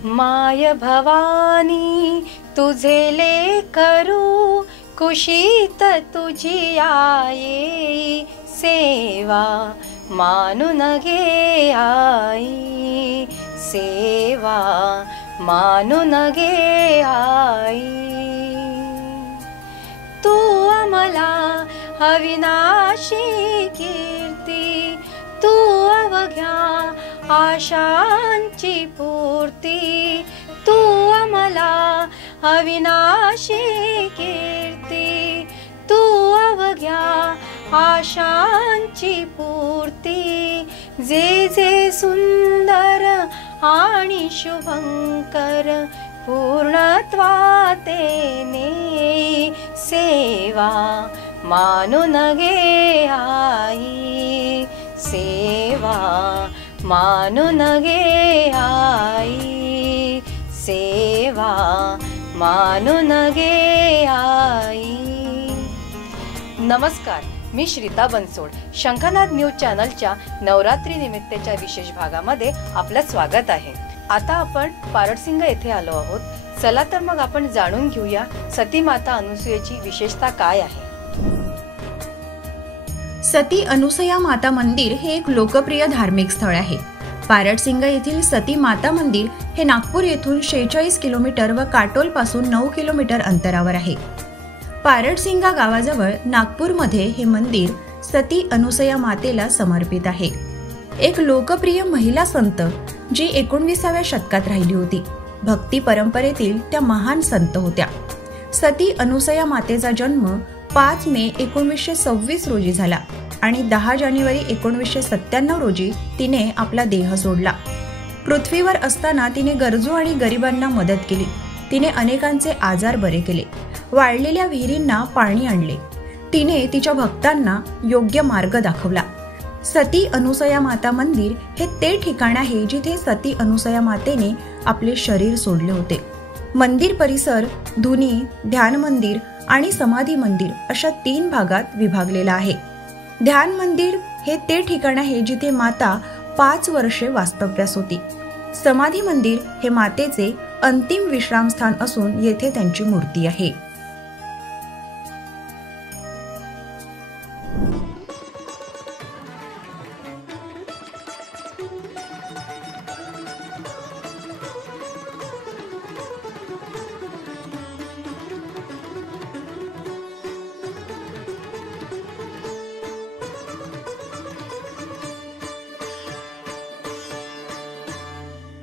माय भवानी तुझे लेकरू, कुशीत तुझी आई, सेवा मानून घे आई, सेवा मानून घे आई। तू अमला अविनाशी कीर्ती, तू अवघ्या आशांची पूर्ती, तू अमला अविनाशी कीर्ती, तू अवघ्या आशांची पूर्ती। जे जे सुंदर आणि शुभंकर पूर्णत्वाते ने, सेवा मानून घे आई, सेवा मानून घे आई, सेवा मानून घे आई। नमस्कार, मी श्रीता बनसोड। शंखनाद न्यूज चॅनलच्या नवरात्री निमित्तच्या विशेष भागामध्ये आपलं स्वागत आहे। आता आपण पारडसिंगा येथे आलो आहोत। चला तर मग आपण जाणून घेऊया सती माता अनुसूयेची विशेषता काय आहे। सती अनुसूया माता मंदिर हे एक लोकप्रिय धार्मिक स्थळ आहे। पारडसिंगा येथील सती माता मंदिर हे नागपूर येथून 46 किलोमीटर व काटोल पासून 9 किलोमीटर अंतरावर आहे। पारडसिंगा गावाजवळ नागपूरमध्ये हे मंदिर सती अनुसूया मातेला समर्पित आहे। एक लोकप्रिय महिला संत जी 19व्या शतकात राहिली होती। भक्ती परंपरेतील त्या महान संत होत्या। सती अनुसूया मातेचा जन्म 5 मे 1926 रोजी झाला आणि 10 जानेवारी 1997 रोजी तिने आपला देह सोडला। पृथ्वीवर असताना तिने गरजू आणि गरिबांना मदत केली। तिने अनेकांचे आजार बरे केले, वाळलेल्या विहिरींना पाणी आणले। तिने तिच्या भक्तांना योग्य मार्ग दाखवला। सती अनुसूया माता मंदिर हे ते ठिकाण आहे जिथे सती अनुसूया मातेने आपले शरीर सोडले होते। मंदिर परिसर धुनी, ध्यान मंदिर आणि समाधी मंदिर अशा 3 भागात विभागलेला आहे। ध्यान मंदिर हे ते ठिकाण आहे जिथे माता 5 वर्षे वास्तव्यास होती। समाधी मंदिर हे मातेचे अंतिम विश्रामस्थान असून येथे त्यांची मूर्ती आहे।